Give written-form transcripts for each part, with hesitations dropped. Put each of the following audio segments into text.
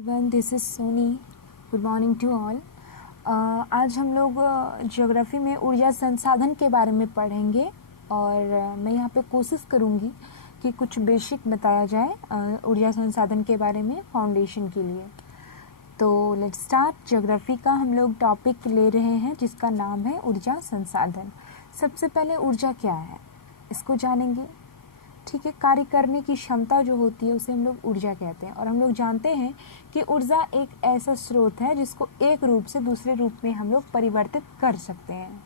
Everyone, this is Soni. Good morning to all. आज हम लोग ज्योग्राफी में ऊर्जा संसाधन के बारे में पढ़ेंगे और मैं यहाँ पे कोशिश करूँगी कि कुछ बेसिक बताया जाए ऊर्जा संसाधन के बारे में फाउंडेशन के लिए। तो लेट्स स्टार्ट। ज्योग्राफी का हम लोग टॉपिक ले रहे हैं जिसका नाम है ऊर्जा संसाधन। सबसे पहले ऊर्जा क्या है इसको जानेंगे। ठीक है, कार्य करने की क्षमता जो होती है उसे हम लोग ऊर्जा कहते हैं। और हम लोग जानते हैं कि ऊर्जा एक ऐसा स्रोत है जिसको एक रूप से दूसरे रूप में हम लोग परिवर्तित कर सकते हैं।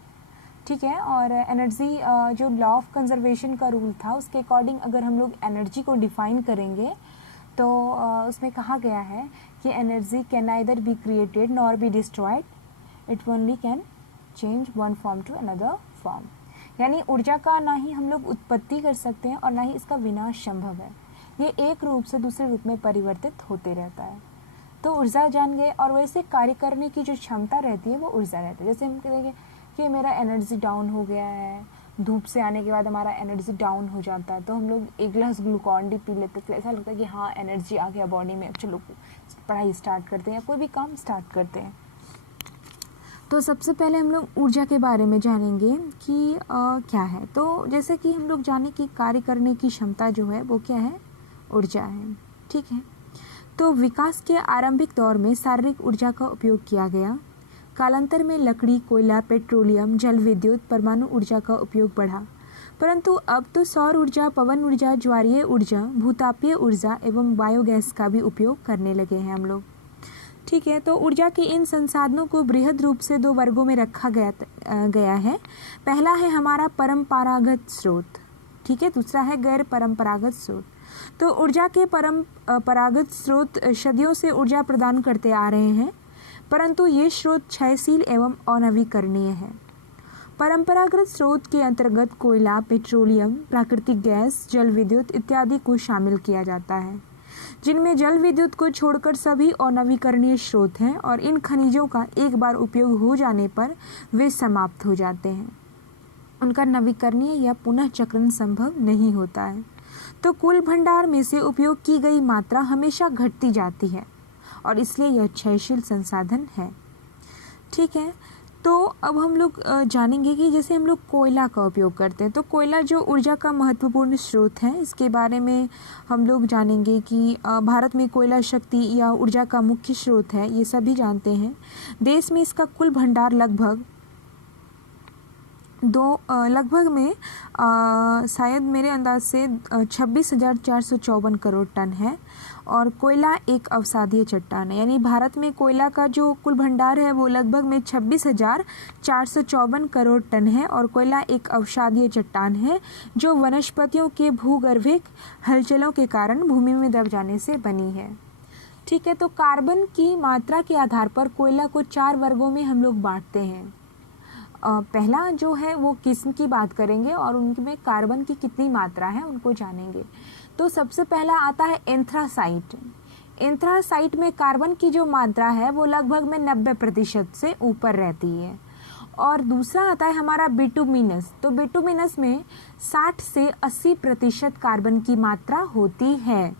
ठीक है, और एनर्जी जो लॉ ऑफ कंजर्वेशन का रूल था उसके अकॉर्डिंग अगर हम लोग एनर्जी को डिफाइन करेंगे तो उसमें कहा गया है कि energy can neither be created nor be destroyed, it only can change one form to another form. यानी ऊर्जा का ना ही हम लोग उत्पत्ति कर सकते हैं और ना ही इसका विनाश संभव है। ये एक रूप से दूसरे रूप में परिवर्तित होते रहता है। तो ऊर्जा जान गए। और वैसे कार्य करने की जो क्षमता रहती है वो ऊर्जा रहती है। जैसे हम कहेंगे कि मेरा एनर्जी डाउन हो गया है, धूप से आने के बाद हमारा एनर्जी डाउन हो जाता है तो हम लोग एक गिलास ग्लूकॉन डी पी लेते, तो ऐसा लगता है कि हाँ एनर्जी आ गया बॉडी में, चलो पढ़ाई स्टार्ट करते हैं या कोई भी काम स्टार्ट करते हैं। तो सबसे पहले हम लोग ऊर्जा के बारे में जानेंगे कि क्या है। तो जैसे कि हम लोग जाने कि कार्य करने की क्षमता जो है वो क्या है, ऊर्जा है। ठीक है, तो विकास के आरंभिक दौर में शारीरिक ऊर्जा का उपयोग किया गया। कालांतर में लकड़ी, कोयला, पेट्रोलियम, जल विद्युत, परमाणु ऊर्जा का उपयोग बढ़ा। परंतु अब तो सौर ऊर्जा, पवन ऊर्जा, ज्वारीय ऊर्जा, भूतापीय ऊर्जा एवं बायोगैस का भी उपयोग करने लगे हैं हम लोग। ठीक है, तो ऊर्जा के इन संसाधनों को बृहद रूप से दो वर्गों में रखा गया है। पहला है हमारा परंपरागत स्रोत, ठीक है, दूसरा है गैर परंपरागत स्रोत। तो ऊर्जा के परंपरागत स्रोत सदियों से ऊर्जा प्रदान करते आ रहे हैं, परंतु ये स्रोत क्षयशील एवं अनवीकरणीय है। परंपरागत स्रोत के अंतर्गत कोयला, पेट्रोलियम, प्राकृतिक गैस, जल विद्युत इत्यादि को शामिल किया जाता है, जिनमें जल विद्युत को छोड़कर सभी अनवीकरणीय स्रोत हैं और इन खनिजों का एक बार उपयोग हो जाने पर वे समाप्त हो जाते हैं। उनका नवीकरणीय या पुनः चक्रण संभव नहीं होता है। तो कुल भंडार में से उपयोग की गई मात्रा हमेशा घटती जाती है और इसलिए यह क्षयशील संसाधन है। ठीक है, तो अब हम लोग जानेंगे कि जैसे हम लोग कोयला का उपयोग करते हैं तो कोयला जो ऊर्जा का महत्वपूर्ण स्रोत है, इसके बारे में हम लोग जानेंगे कि भारत में कोयला शक्ति या ऊर्जा का मुख्य स्रोत है, ये सभी जानते हैं। देश में इसका कुल भंडार लगभग में शायद मेरे अंदाज से 26,454 करोड़ टन है। और कोयला एक अवसादीय चट्टान है, यानी भारत में कोयला का जो कुल भंडार है वो लगभग में 26,454 करोड़ टन है। और कोयला एक अवसादीय चट्टान है जो वनस्पतियों के भूगर्भिक हलचलों के कारण भूमि में दब जाने से बनी है। ठीक है, तो कार्बन की मात्रा के आधार पर कोयला को 4 वर्गों में हम लोग बांटते हैं। पहला जो है वो किस्म की बात करेंगे और उनमें कार्बन की कितनी मात्रा है उनको जानेंगे। तो सबसे पहला आता है एंथ्रासाइट। एंथ्रासाइट में कार्बन की जो मात्रा है वो लगभग में 90% से ऊपर रहती है। और दूसरा आता है हमारा बिटुमिनस। तो बिटुमिनस में 60 से 80% कार्बन की मात्रा होती है।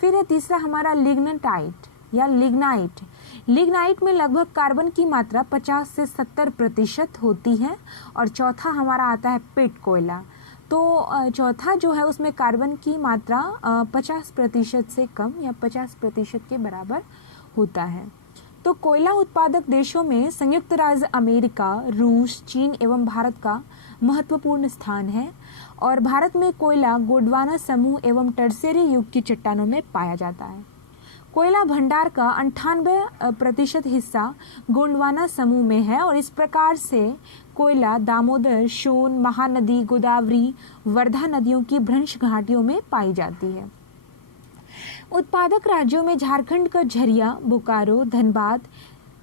फिर है तीसरा हमारा लिग्नाइट या लिग्नाइट। लिग्नाइट में लगभग कार्बन की मात्रा 50 से 70% होती है। और चौथा हमारा आता है पिट कोयला। तो चौथा जो है उसमें कार्बन की मात्रा 50% से कम या 50% के बराबर होता है। तो कोयला उत्पादक देशों में संयुक्त राज्य अमेरिका, रूस, चीन एवं भारत का महत्वपूर्ण स्थान है। और भारत में कोयला गोंडवाना समूह एवं टर्शियरी युग की चट्टानों में पाया जाता है। कोयला भंडार का 98% हिस्सा गोंडवाना समूह में है और इस प्रकार से कोयला दामोदर, सोन, महानदी, गोदावरी, वर्धा नदियों की भ्रंश घाटियों में पाई जाती है। उत्पादक राज्यों में झारखंड का झरिया, बोकारो, धनबाद,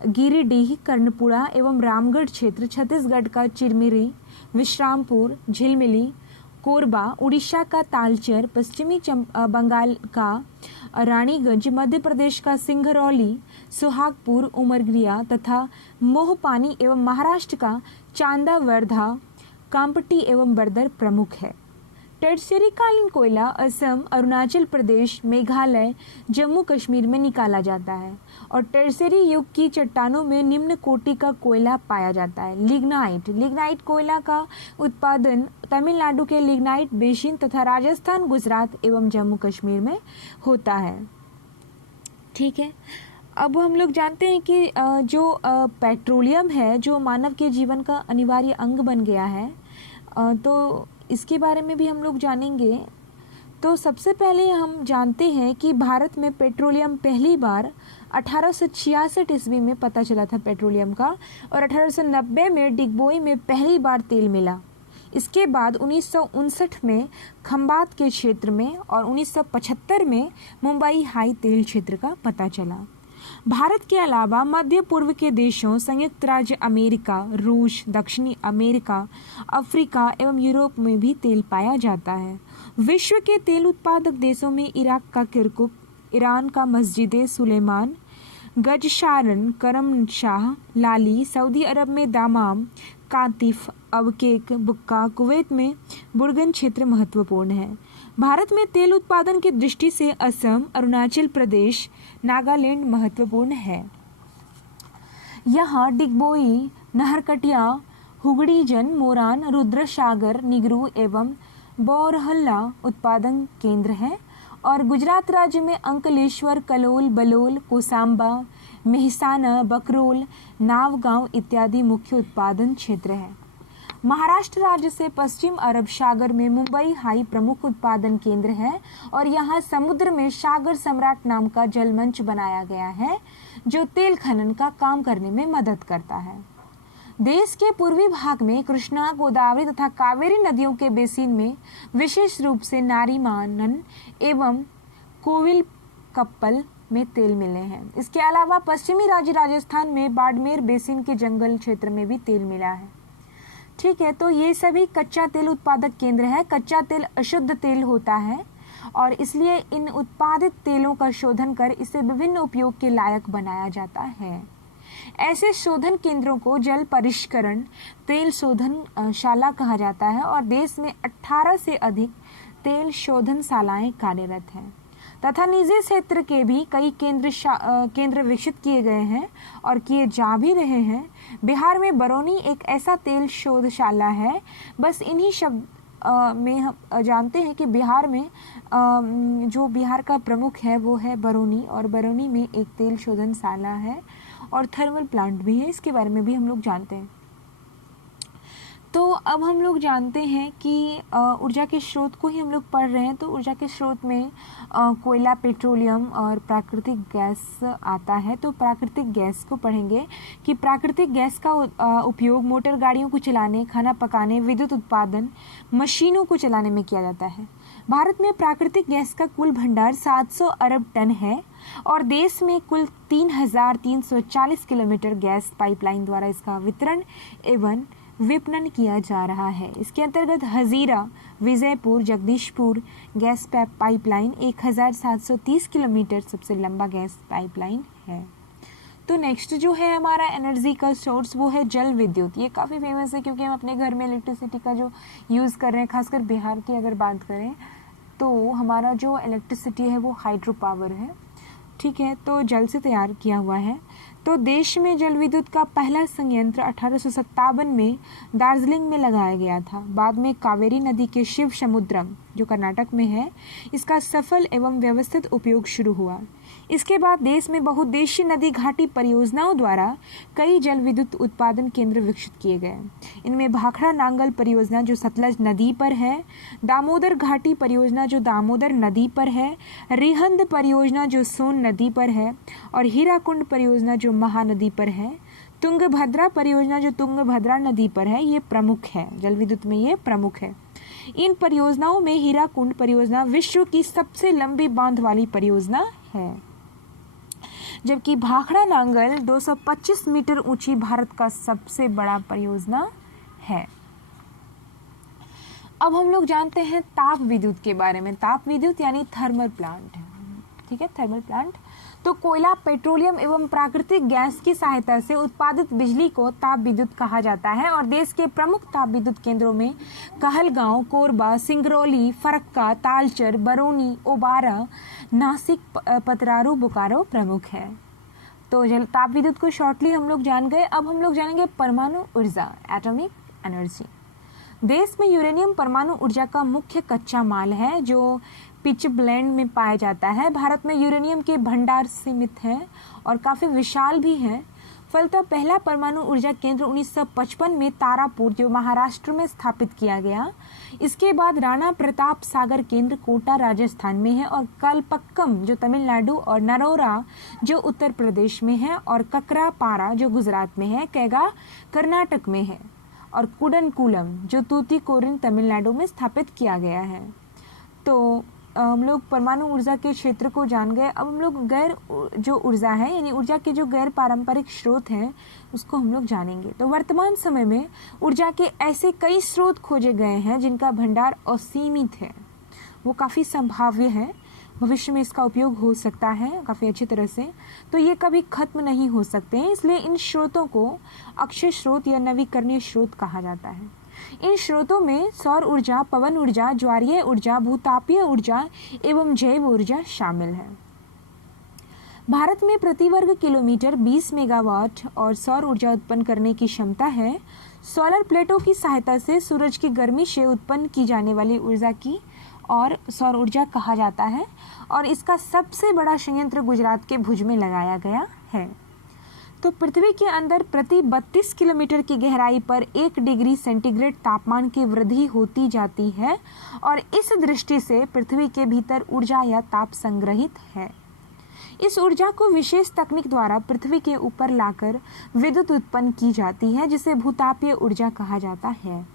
गिरिडीह, कर्णपुरा एवं रामगढ़ क्षेत्र, छत्तीसगढ़ का चिरमिरी, विश्रामपुर, झिलमिली, कोरबा, उड़ीसा का तालचर, पश्चिमी बंगाल का रानीगंज, मध्य प्रदेश का सिंगरौली, सुहागपुर, उमरगिया तथा मोहपानी एवं महाराष्ट्र का चांदा, वर्धा, कांपटी एवं बर्दर प्रमुख है। टर्शरीकालीन कोयला असम, अरुणाचल प्रदेश, मेघालय, जम्मू कश्मीर में निकाला जाता है और टर्शरी युग की चट्टानों में निम्न कोटि का कोयला पाया जाता है। लिग्नाइट कोयला का उत्पादन तमिलनाडु के लिग्नाइट बेसिन तथा राजस्थान, गुजरात एवं जम्मू कश्मीर में होता है। ठीक है, अब हम लोग जानते हैं कि जो पेट्रोलियम है जो मानव के जीवन का अनिवार्य अंग बन गया है, तो इसके बारे में भी हम लोग जानेंगे। तो सबसे पहले हम जानते हैं कि भारत में पेट्रोलियम पहली बार 1866 ईस्वी में पता चला था पेट्रोलियम का, और 1890 में डिगबोई में पहली बार तेल मिला। इसके बाद 1959 में खंबात के क्षेत्र में और 1975 में मुंबई हाई तेल क्षेत्र का पता चला। भारत के अलावा मध्य पूर्व के देशों संयुक्त राज्य अमेरिका, रूस, दक्षिणी अमेरिका, अफ्रीका एवं यूरोप में भी तेल पाया जाता है। विश्व के तेल उत्पादक देशों में इराक का किरकुक, ईरान का मस्जिद सुलेमान, गजशारन, करमशाह, लाली, सऊदी अरब में दामाम, कातिफ, अबकेक, बुक्का, कुवैत में बुर्गन क्षेत्र महत्वपूर्ण है। भारत में तेल उत्पादन की दृष्टि से असम, अरुणाचल प्रदेश, नागालैंड महत्वपूर्ण है। यहाँ डिगबोई, नहरकटिया, हुगड़ीजन, मोरान, रुद्रसागर, निगरू एवं बोरहल्ला उत्पादन केंद्र है और गुजरात राज्य में अंकलेश्वर, कलोल, बलोल, कोसांबा, मेहसाना, बकरोल, नावगांव इत्यादि मुख्य उत्पादन क्षेत्र है। महाराष्ट्र राज्य से पश्चिम अरब सागर में मुंबई हाई प्रमुख उत्पादन केंद्र है और यहाँ समुद्र में सागर सम्राट नाम का जलमंच बनाया गया है जो तेल खनन का काम करने में मदद करता है। देश के पूर्वी भाग में कृष्णा, गोदावरी तथा कावेरी नदियों के बेसिन में विशेष रूप से नारीमानन एवं कोविल कप्पल में तेल मिले हैं। इसके अलावा पश्चिमी राज्य राजस्थान में बाड़मेर बेसिन के जंगल क्षेत्र में भी तेल मिला है। ठीक है, तो ये सभी कच्चा तेल उत्पादक केंद्र है। कच्चा तेल अशुद्ध तेल होता है और इसलिए इन उत्पादित तेलों का शोधन कर इसे विभिन्न उपयोग के लायक बनाया जाता है। ऐसे शोधन केंद्रों को जल परिष्करण तेल शोधन शाला कहा जाता है और देश में 18 से अधिक तेल शोधनशालाएं कार्यरत हैं तथा निजी क्षेत्र के भी कई केंद्र विकसित किए गए हैं और किए जा भी रहे हैं। बिहार में बरौनी एक ऐसा तेल शोधशाला है। बस इन्हीं शब्द में हम जानते हैं कि बिहार में जो बिहार का प्रमुख है वो है बरौनी और बरौनी में एक तेल शोधनशाला है और थर्मल प्लांट भी है। इसके बारे में भी हम लोग जानते हैं। तो अब हम लोग जानते हैं कि ऊर्जा के स्रोत को ही हम लोग पढ़ रहे हैं। तो ऊर्जा के स्रोत में कोयला, पेट्रोलियम और प्राकृतिक गैस आता है। तो प्राकृतिक गैस को पढ़ेंगे कि प्राकृतिक गैस का उपयोग मोटर गाड़ियों को चलाने, खाना पकाने, विद्युत उत्पादन, मशीनों को चलाने में किया जाता है। भारत में प्राकृतिक गैस का कुल भंडार 700 अरब टन है और देश में कुल 3,340 किलोमीटर गैस पाइपलाइन द्वारा इसका वितरण एवं विपणन किया जा रहा है। इसके अंतर्गत Hazira, Vijaypur, Jagdishpur gas pipeline 1,730 kilometre सबसे लंबा गैस पाइपलाइन है। तो नेक्स्ट जो है हमारा एनर्जी का सोर्स वो है जल विद्युत। ये काफ़ी फेमस है क्योंकि हम अपने घर में इलेक्ट्रिसिटी का जो यूज़ कर रहे हैं, खासकर बिहार की अगर बात करें तो हमारा जो इलेक्ट्रिसिटी है वो हाइड्रो पावर है। ठीक है, तो जल से तैयार किया हुआ है। तो देश में जल विद्युत का पहला संयंत्र 1857 में दार्जिलिंग में लगाया गया था। बाद में कावेरी नदी के शिव समुद्रम जो कर्नाटक में है इसका सफल एवं व्यवस्थित उपयोग शुरू हुआ। इसके बाद देश में बहुउद्देशीय नदी घाटी परियोजनाओं द्वारा कई जल विद्युत उत्पादन केंद्र विकसित किए गए। इनमें भाखड़ा नांगल परियोजना जो सतलज नदी पर है, दामोदर घाटी परियोजना जो दामोदर नदी पर है, रिहंद परियोजना जो सोन नदी पर है और हीराकुंड परियोजना जो महानदी पर है, तुंगभद्रा परियोजना जो तुंगभद्रा नदी पर है। ये प्रमुख है, जल विद्युत में ये प्रमुख है। इन परियोजनाओं में हीराकुंड परियोजना विश्व की सबसे लंबी बांध वाली परियोजना है, जबकि भाखड़ा नांगल 225 मीटर ऊंची भारत का सबसे बड़ा परियोजना है। अब हम लोग जानते हैं ताप विद्युत के बारे में। ताप विद्युत यानी थर्मल प्लांट। ठीक है, थर्मल प्लांट। तो कोयला, पेट्रोलियम एवं प्राकृतिक गैस की सहायता से उत्पादित बिजली को ताप विद्युत कहा जाता है और देश के प्रमुख ताप विद्युत केंद्रों में कहलगांव, कोरबा, सिंगरौली, फरक्का, तालचर, बरौनी, ओबारा, नासिक, पतरारू, बोकारो प्रमुख है। तो जल ताप विद्युत को शॉर्टली हम लोग जान गए। अब हम लोग जानेंगे परमाणु ऊर्जा, एटॉमिक एनर्जी। देश में यूरेनियम परमाणु ऊर्जा का मुख्य कच्चा माल है जो पिचब्लैंड में पाया जाता है। भारत में यूरेनियम के भंडार सीमित है और काफ़ी विशाल भी है। फलतः पहला परमाणु ऊर्जा केंद्र 1955 में तारापुर जो महाराष्ट्र में स्थापित किया गया। इसके बाद राणा प्रताप सागर केंद्र कोटा राजस्थान में है और कलपक्कम जो तमिलनाडु और नरोरा जो उत्तर प्रदेश में है और ककरापारा जो गुजरात में है, कैगा कर्नाटक में है और कुडनकुलम जो तूतीकोरिन तमिलनाडु में स्थापित किया गया है। तो हम लोग परमाणु ऊर्जा के क्षेत्र को जान गए। अब हम लोग गैर जो ऊर्जा है यानी ऊर्जा के जो गैर पारंपरिक स्रोत हैं उसको हम लोग जानेंगे। तो वर्तमान समय में ऊर्जा के ऐसे कई स्रोत खोजे गए हैं जिनका भंडार असीमित है, वो काफ़ी संभाव्य है, भविष्य में इसका उपयोग हो सकता है काफ़ी अच्छी तरह से, तो ये कभी खत्म नहीं हो सकते हैं। इसलिए इन स्रोतों को अक्षय स्रोत या नवीकरणीय स्रोत कहा जाता है। इन स्रोतों में सौर ऊर्जा, पवन ऊर्जा, ज्वारीय ऊर्जा, भूतापीय ऊर्जा एवं जैव ऊर्जा शामिल है। भारत में प्रति वर्ग किलोमीटर 20 मेगावाट और सौर ऊर्जा उत्पन्न करने की क्षमता है। सोलर प्लेटों की सहायता से सूरज की गर्मी से उत्पन्न की जाने वाली ऊर्जा की और सौर ऊर्जा कहा जाता है और इसका सबसे बड़ा संयंत्र गुजरात के भुज में लगाया गया है। तो पृथ्वी के अंदर प्रति 32 किलोमीटर की गहराई पर 1 डिग्री सेंटीग्रेड तापमान की वृद्धि होती जाती है और इस दृष्टि से पृथ्वी के भीतर ऊर्जा या ताप संग्रहित है। इस ऊर्जा को विशेष तकनीक द्वारा पृथ्वी के ऊपर लाकर विद्युत उत्पन्न की जाती है जिसे भूतापीय ऊर्जा कहा जाता है।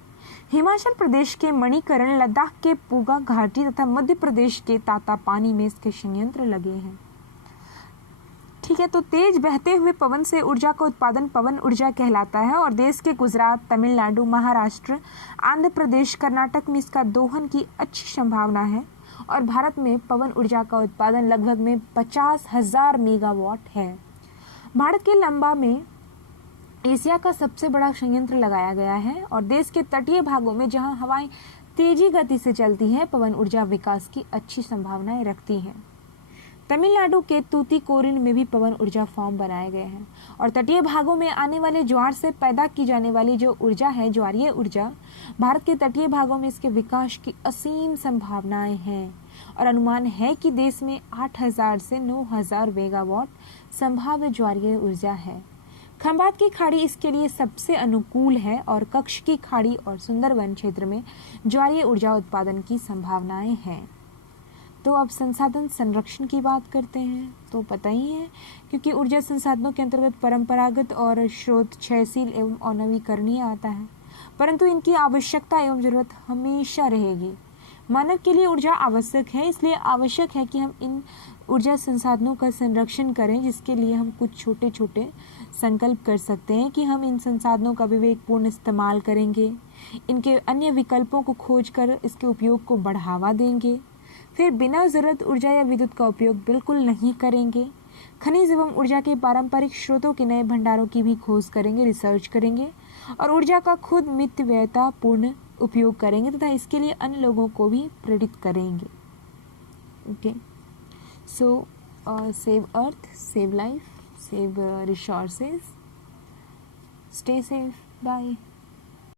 हिमाचल प्रदेश के मणिकरण, लद्दाख के पूगा घाटी तथा मध्य प्रदेश के तातापानी में इसके संयंत्र लगे हैं। ठीक है, तो तेज बहते हुए पवन से ऊर्जा का उत्पादन पवन ऊर्जा कहलाता है और देश के गुजरात, तमिलनाडु, महाराष्ट्र, आंध्र प्रदेश, कर्नाटक में इसका दोहन की अच्छी संभावना है और भारत में पवन ऊर्जा का उत्पादन लगभग में 50,000 मेगावाट है। भारत के लंबा में एशिया का सबसे बड़ा संयंत्र लगाया गया है और देश के तटीय भागों में जहां हवाएं तेजी गति से चलती हैं, पवन ऊर्जा विकास की अच्छी संभावनाएं रखती हैं। तमिलनाडु के तूतीकोरिन में भी पवन ऊर्जा फार्म बनाए गए हैं और तटीय भागों में आने वाले ज्वार से पैदा की जाने वाली जो ऊर्जा है, ज्वारीय ऊर्जा, भारत के तटीय भागों में इसके विकास की असीम संभावनाएं हैं और अनुमान है कि देश में 8,000 से 9,000 मेगावाट संभाव्य ज्वारीय ऊर्जा है। खंबात की खाड़ी इसके लिए सबसे अनुकूल है और कच्छ की खाड़ी और सुंदरवन क्षेत्र में ज्वारीय ऊर्जा उत्पादन की संभावनाएं हैं। तो अब संसाधन संरक्षण की बात करते हैं। तो पता ही है क्योंकि ऊर्जा संसाधनों के अंतर्गत परंपरागत और स्रोत क्षयशील एवं अनवीकरणीय आता है, परंतु इनकी आवश्यकता एवं जरूरत हमेशा रहेगी। मानव के लिए ऊर्जा आवश्यक है, इसलिए आवश्यक है कि हम इन ऊर्जा संसाधनों का संरक्षण करें, जिसके लिए हम कुछ छोटे छोटे संकल्प कर सकते हैं कि हम इन संसाधनों का विवेकपूर्ण इस्तेमाल करेंगे, इनके अन्य विकल्पों को खोजकर इसके उपयोग को बढ़ावा देंगे, फिर बिना ज़रूरत ऊर्जा या विद्युत का उपयोग बिल्कुल नहीं करेंगे, खनिज एवं ऊर्जा के पारंपरिक स्रोतों के नए भंडारों की भी खोज करेंगे, रिसर्च करेंगे और ऊर्जा का खुद मितव्ययतापूर्ण उपयोग करेंगे तथा इसके लिए अन्य लोगों को भी प्रेरित करेंगे। Okay, so save earth, save life, save resources, stay safe, bye.